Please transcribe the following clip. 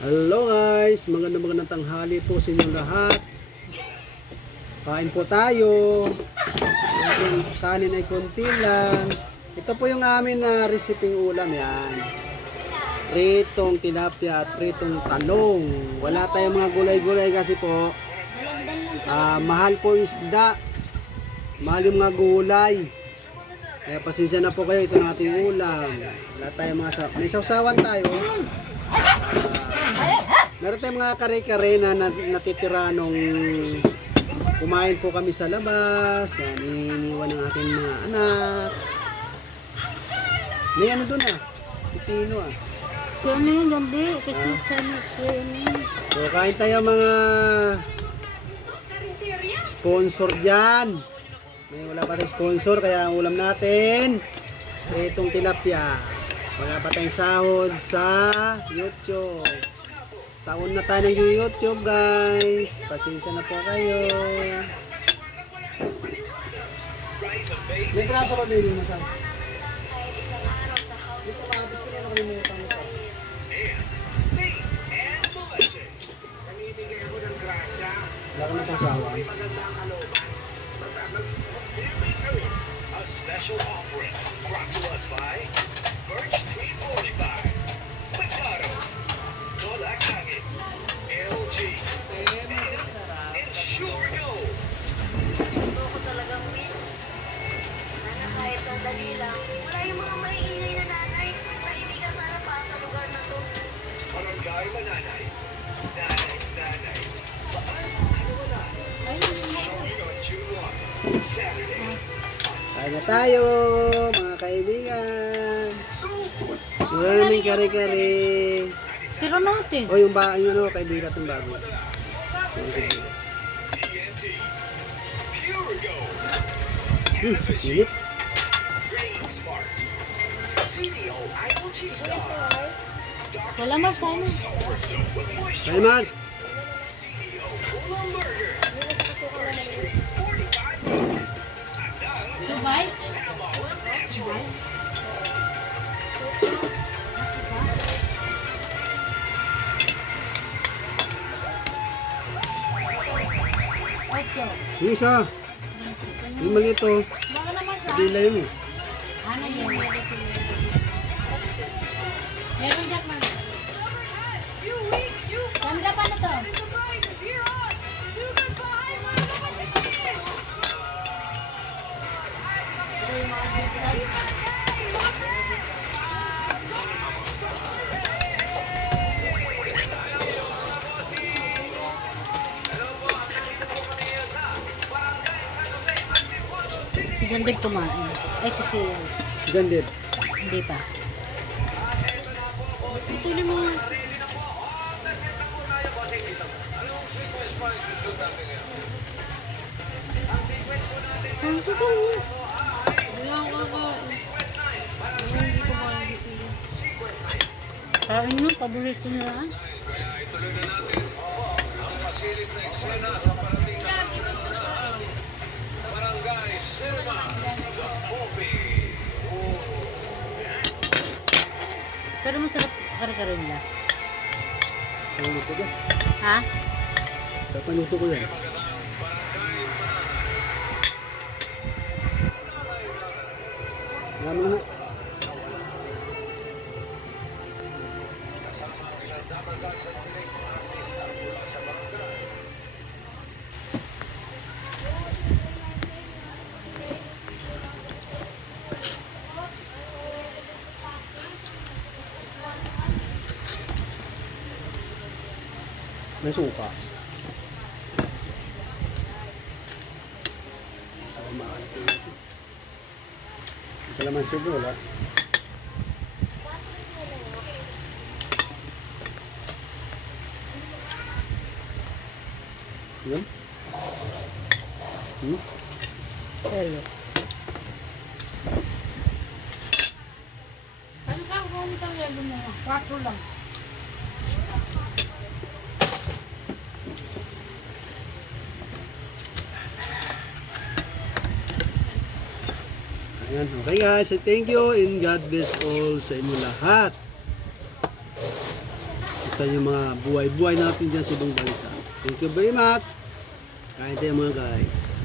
Hello guys, magandang tanghali po sa inyong lahat. Kain po tayo. Yung kanin ay konti lang. Ito po yung amin na reseping ulam yan. Pritong tilapia at pritong talong. Wala tayong mga gulay-gulay kasi po mahal po isda. Mahal yung mga gulay. Kaya pasensya na po kayo, ito na ating ulam. Wala tayong mga may sausawan tayo. Meron tayong mga kare-kare na natitira nung kumain po kami sa labas. Yan, iniwan ng aking mga anak. May ano doon si Pino Kaya yung gabi, kasi sana So kain tayo mga sponsor dyan. May wala pa tayong sponsor kaya ang ulam natin itong tilapia. Wala pa tayong sahod sa YouTube. Taon na tayo ng YouTube guys. Pasensya na po kayo. May traso ba din mo sa? Dito mga gusto na nakalimutan mo pa. Wala ka na sa usawa. A special offering brought to us by Birch 345, McDonald's, Lola Kagit, LG, and Ensure Go. Gusto ko talagang win. Sana kahit sandali lang. Wala yung mga maiingay na nanay. Tahimikan sana pa sa lugar na to. Barangay Mananay. Nanay. Ano wala? Showing on June 1, Saturday. Kain na tayo, mga kaibigan. Wala namin kare-kare. Pero natin. O yung ano, kaibigan itong bago. Init. Wala mas kain. Kain mas. Dubai? Yung isa. Yung maliit to. Baka naman sa Dila yun eh. ano yun? Meron dyan man. Sandra pa na to? Si Jandig kumain. Ay, si Sian. Gandit. Hindi pa. Tuloy mo nga. Ang sakal mo. Wala ka ka. Hindi ko makikisi. Kain na, paborito ko na lang. Pero masarap kare-kare nila. Panuto ko. Ha? Panuto ko yan. Naman na. May suka. Kalamansi ko wala. Yun? Hello. Ano ka kung itang yelo mo? 4 lang. Ayan, okay guys, thank you and God bless all sa inyo lahat. makalimutan yung mga buhay-buhay natin dyan sa ibang bansa. Thank you very much. Kain tayo mga guys.